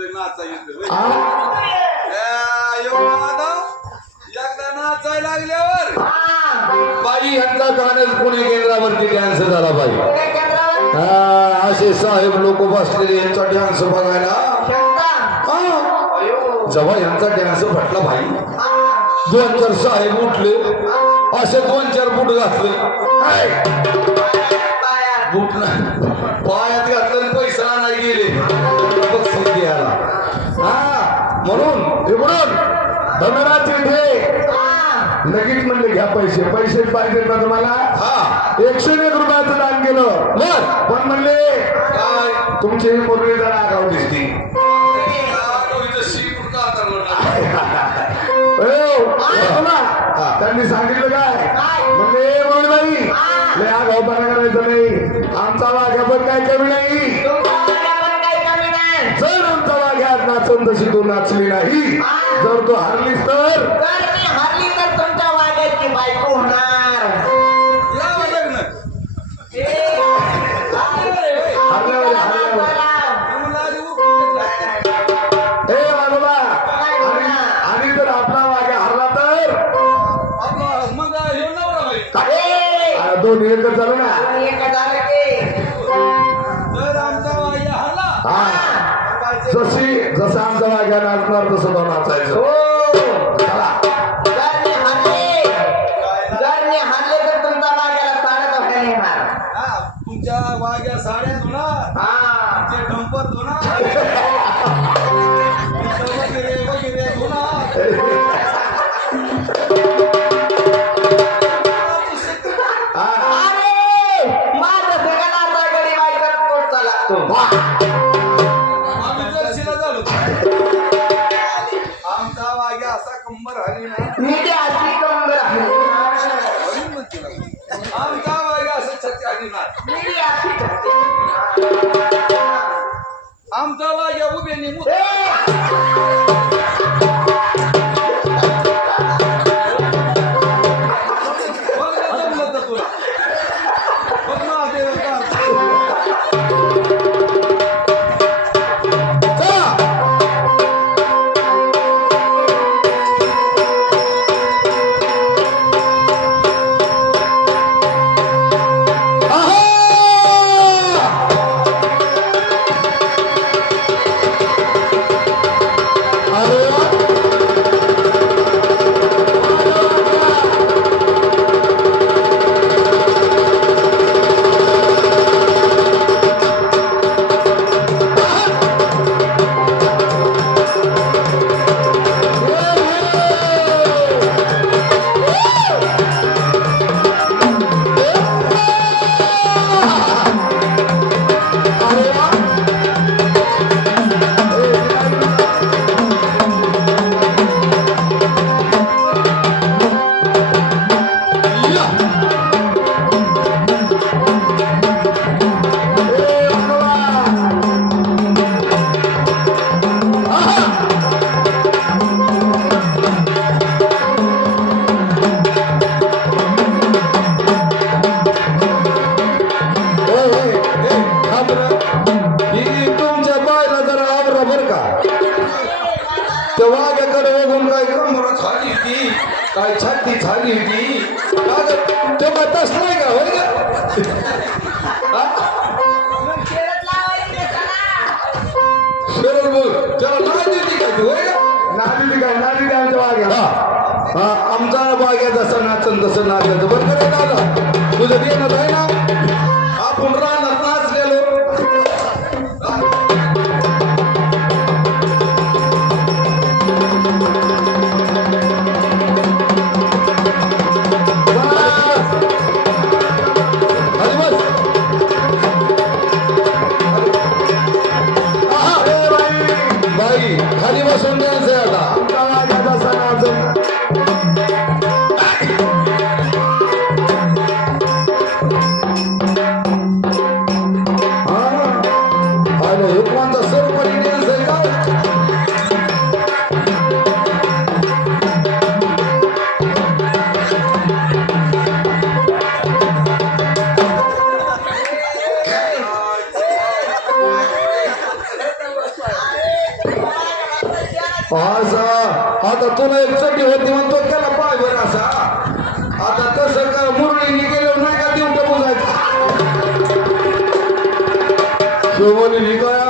तुझं नाचायचं एकदा नाचाय लागल्यावर बाई यांचा गाणं पुणे केंद्रावरती डॅन्स झाला बाई. असे साहेब लोक बसलेले यांचा डॅन्स बघायला. जेव्हा यांचा डॅन्स म्हटला भाई दोन चार साहेब उठले असे दोन चार बूट घातले. बूट नाही. पायात घातलं पैसा नाही गेले. म्हणून इकडून धनराज इथे. लगेच म्हणले घ्या पैसे. पैसे पाहिजे का तुम्हाला? हा. एकशे एक रुपयाचं दान केलं. पण म्हणले काय? तुमची ही मुरली जरा आगाव दिसती. त्यांनी सांगितलं काय? म्हणजे हा. लय आगावपणा करायचं नाही. आमचा वाघ्या पण काय कमी नाही. तशी तू नाचली नाही. जर तू हारलीस तर? मी हरली तर तुमच्या वाग्याची बायको होणार. ए, हरल्यावर हरल्यावर. हे वाघोबा आणि आणि जर आपला वाघ्या हरला तर? ए, अरे दोन एकच झालं ना. कोणी एक झालं की. जशी वाघ्या नाचणार तसं तो नाचायचं. हो. तुमच्या वाग्या साड्या धुना हा. ते डंपर धुना वगैरे वगैरे धुना हा. कंबर ना मी ते कंबर आहे. आमचा असं छत्ती हली ना मी करते. आमचा उभे वाघ्याकडे बघून काय कमर झाली होती. काय छाती झाली होती. नाही का होय? शरद बोल त्याला नाही देते का ती, होय का? नादी काय नादी आमच्या वाघ्या हा. आमचा बाग्या जसं नाचन तसं नाचायचं बरं करे दादा हा. आता तुला एक चटी होती म्हणतो त्याला पाय बरं असा. आता तसं का मुरळीने गेलं नाही দিয়ে উঠে বোঝাইছে শ্রমণী হৃদয়।